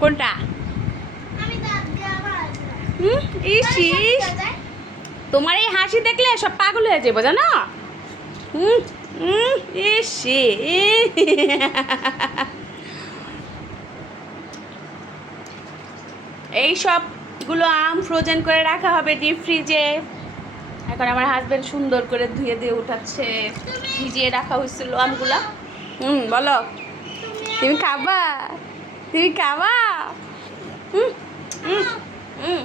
কোনটা? তোমার এই হাসি দেখলে সব পাগল হয়ে যাব জানো? হুম হুম ইস। এই সবগুলো আম ফ্রোজেন করে রাখা হবে ডিপ ফ্রিজে এখন আমার হাজবেন্ড সুন্দর করে ধুয়ে দিয়ে উঠাচ্ছে। ভিজিয়ে রাখা হয়েছিল আমগুলা। হুম বলো। তুমি খাবা? তুমি খাবা? হুম হুম হুম।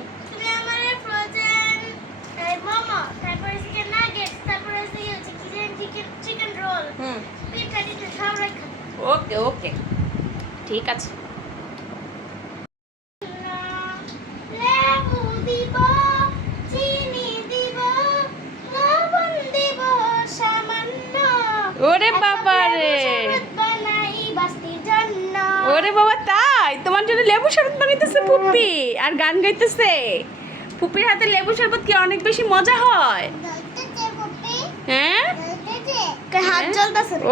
তুমি ওরে বাবা তাই? তোমার জন্য লেবু শরবত বানাইতেছে পুপ্পি আর গান গাইতেছে। পুপ্পির হাতে লেবু শরবত কি অনেক বেশি মজা হয়? হ্যাঁ?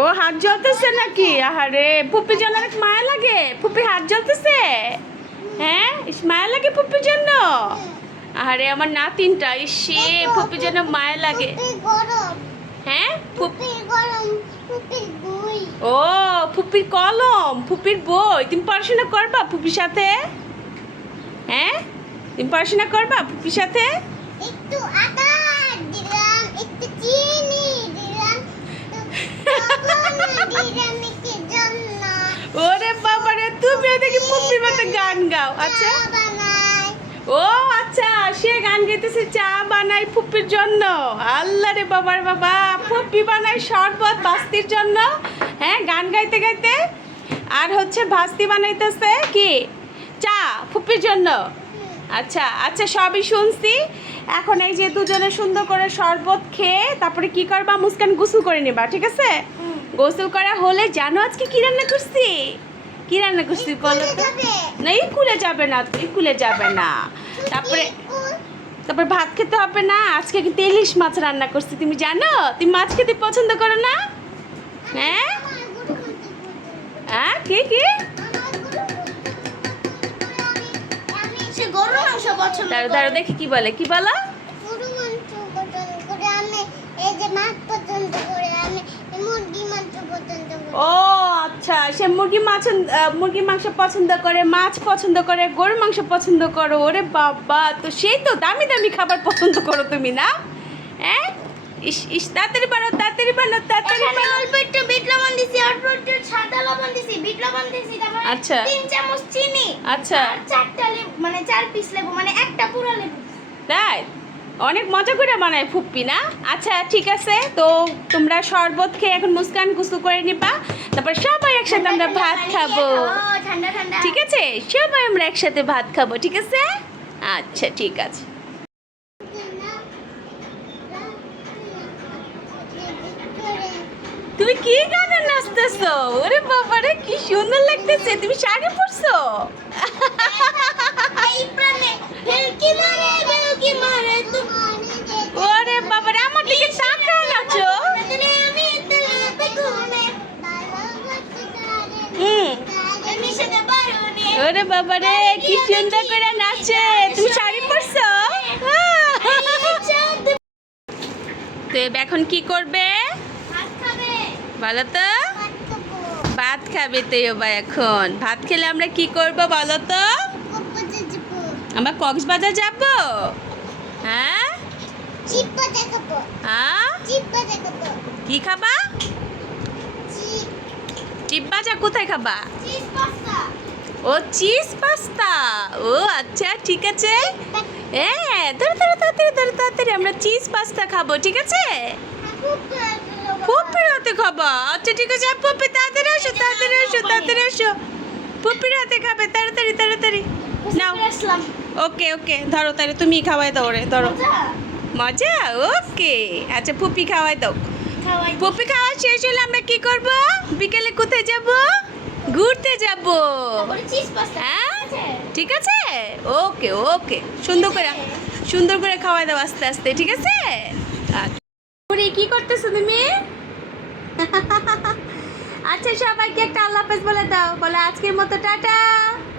ও হাত জ্বলতেছে নাকি? আহারে পুপ্পির জন্য অনেক মায়া লাগে। পুপ্পির হাত জ্বলতেছে? হ্যাঁ? মায়া লাগে পুপ্পির জন্য? আহারে আমার নাতিনটা ইসে পুপ্পির জন্য মায়া লাগে। হ্যাঁ? পুপির গরম পুপির বই ও ফুপির কলম ফুপির বই। তুমি পড়াশোনা করবা ফুপির সাথে? হ্যাঁ? তুমি পড়াশোনা করবা ফুপির সাথে? একটু আটা দিলাম একটু চিনি দিলাম। ওরে বাবা রে তুমি দেখি ফুপির মতো গান গাও। আচ্ছা। ও আচ্ছা সে গান গাইতেছে চা বানাই ফুপির জন্য। আল্লাহ রে বাবার বাবা ফুপি বানাই শরবত বাস্তির জন্য। হ্যাঁ গান গাইতে গাইতে। আর হচ্ছে ভাস্তি বানাইতেছে কি? চা ফুপির জন্য। আচ্ছা আচ্ছা সবই শুনছি। এখন এই যে দুজনে সুন্দর করে শরবত খেয়ে তারপরে কি করবা? মুস্কান গোসল করে নেবা ঠিক আছে? গোসল করা হলে জানো আজকে কি রান্না করছি? কি রান্না করছি বলো তো। না স্কুলে যাবে না স্কুলে যাবে না। তারপরে তারপর ভাত খেতে হবে না। আজকে কিন্তু ইলিশ মাছ রান্না করছি তুমি জানো? তুমি মাছ খেতে পছন্দ করো না? হ্যাঁ? হ্যাঁ কি কি? দাঁড়ো দাঁড়ো দেখি কি বলে। কি বলো গরু মাংস পছন্দ করে আমি এই যে মাছ পছন্দ করে আমি মুরগি মাংস পছন্দ করি ও আচ্ছা সে মুরগি মাছ মুরগি মাংস পছন্দ করে মাছ পছন্দ করে গরুর মাংস পছন্দ করো ওরে বাবা তো সেই তো দামি দামি খাবার পছন্দ করো তুমি না? হ্যাঁ? ইস ইস তাড়াতাড়ি বানো তাড়াতাড়ি বানো তাড়াতাড়ি এখানে অল্প একটু বিট লবণ দিছি অল্প একটু সাদা লবণ দিছি বিট লবণ দিছি তারপরে আচ্ছা। তিন চামচ চিনি আচ্ছা। আর চারটা লেবু মানে চার পিস লেবু মানে একটা পুরো লেবু। তাই? অনেক মজা করে বানায় ফুপ্পি না? আচ্ছা ঠিক আছে তো তোমরা শরবত খেয়ে এখন মুস্কান কুসু করে নিবা। তারপর সবাই একসাথে আমরা ভাত খাব। ঠিক আছে? সবাই আমরা একসাথে ভাত খাব ঠিক আছে? আচ্ছা ঠিক আছে। তুমি কি গানে নাচতেছো? ওরে বাবারে কি সুন্দর লাগতেছে। তুমি শাড়ি পরছো? এই প্রাণে ভেলকি মারে ভেলকি মারে তুমি ওরে বাবারে আমার দিকে তাকায় নাচো আমি তেলে ঘুমে হুম মিশতে ওরে বাবারে কি সুন্দর করে নাচে। তুমি শাড়ি পরছো? তো এখন কি করবে? ভাত বলো তো। ভাত খাবে তো এবার এখন। ভাত খেলে আমরা কি করব বলো তো? আমরা কক্সবাজার যাব? হ্যাঁ? হ্যাঁ? কি খাবা? চিপ। চিপ বাজা কোথায় খাবা? ও চিজ পাস্তা। ও আচ্ছা ঠিক আছে। হ্যাঁ ধরো ধরো তাড়াতাড়ি ধরো তাড়াতাড়ি আমরা চিজ পাস্তা খাব ঠিক আছে? পুপির হাতে খাবা। আচ্ছা ঠিক আছে পুপি তাড়াতাড়ি আসো তাড়াতাড়ি আসো তাড়াতাড়ি আসো। পুপির হাতে খাবে তাড়াতাড়ি তাড়াতাড়ি। নাও। ওকে ওকে ধরো তাহলে তুমি খাওয়াই দাও রে ধরো। মজা? মজা? ওকে। আচ্ছা পুপি খাওয়াই দাও। পুপি খাওয়া শেষ হলে আমরা কি করব? বিকেলে কোথায় যাব? ঘুরতে যাব। হ্যাঁ? ঠিক আছে? ওকে ওকে। সুন্দর করে সুন্দর করে খাওয়াই দাও আস্তে আস্তে ঠিক আছে? আচ্ছা কি করতেছো তুমি? আচ্ছা সবাইকে একটা আল্লাহ হাফেজ বলে দাও। বলে আজকের মতো টাটা।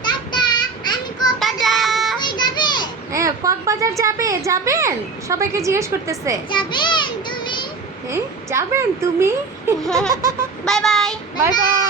টাটা আমি টাটা। তুই যাবে? হ্যাঁ কক্সবাজার যাবে যাবেন? সবাইকে জিজ্ঞেস করতেছে। যাবেন তুমি? হ্যাঁ যাবেন তুমি? Bye bye. Bye bye.